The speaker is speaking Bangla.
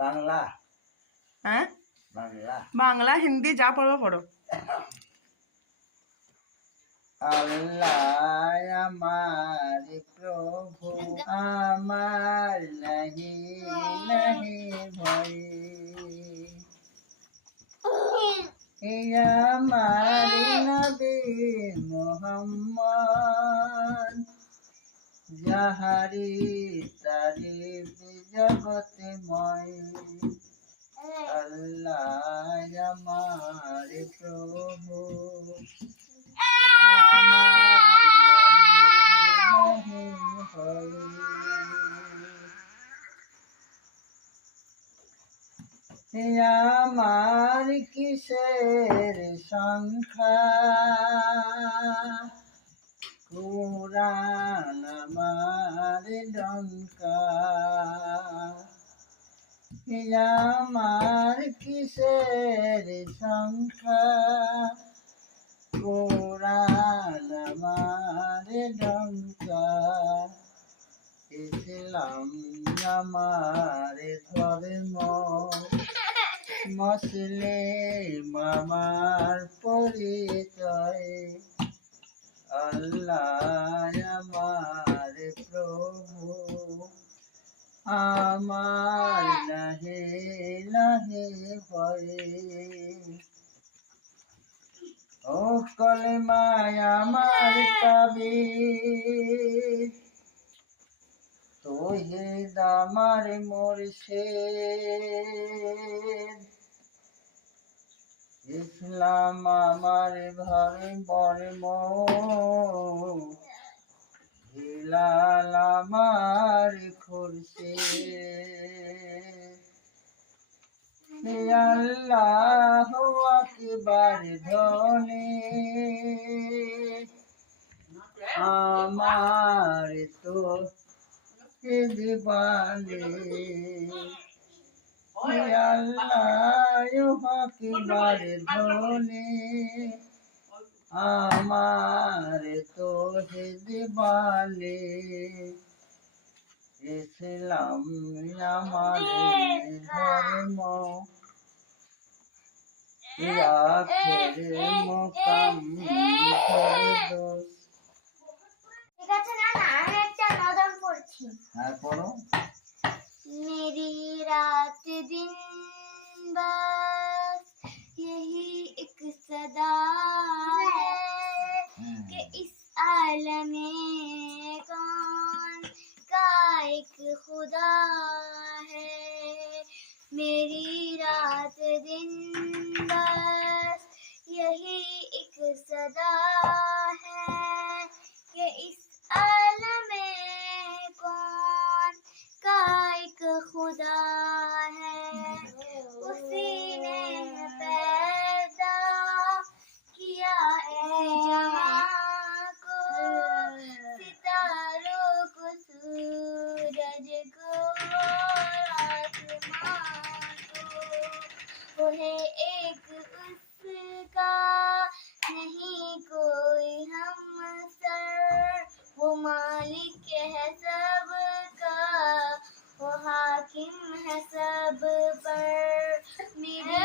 বাংলা হ্যাঁ বাংলা বাংলা হিন্দি যা পড়বো পড়ো। আল্লাহ আমার প্রভু আমার নাহি নাহি ভয় আমার নবী মুহাম্মদ যাহারি তারিফ জগতময় আল্লাহ আমার প্রভু আমার কিসের সংখ্যা কুরআন আমার ডঙ্কা আমার কিসের সংখ্যা কুরআন আমার ডঙ্কা ইসলাম আমার ধর্ম মুসলিম আমার পরিচয় আল্লাহ আমার প্রভু আমার নাহি নাহি ভয় ও কলেমায় আমার তাবিজ তৌহিদ আমার মুর্শিদ ইসলাম আমার ধর্ম হিলাল আমার খুরশিদ আল্লাহু আকবার ধ্বনি আমার তো দিবানি আল্লাহু আকবার ধ্বনি আমার তো দিবানি ইসলাম আমার ধর্ম আখির মুকাম ফেরদৌস। ঠিক আছে না না আমি একটা নজম পড়ছি। হ্যাঁ পড়ো। मेरी रात दिन बस यही एक सदा है कि इस आलम में कौन का एक खुदा है। मेरी रात दिन बस यही एक सदा है कि इस आलम में कौन का एक खुदा है। उसी ने पैदा किया इस जहां को सितारों को सूरज को आसमां को वो है एक उसका नहीं कोई हमसर वो मालिक है सबका वो हाकिम है सब पर। मेरी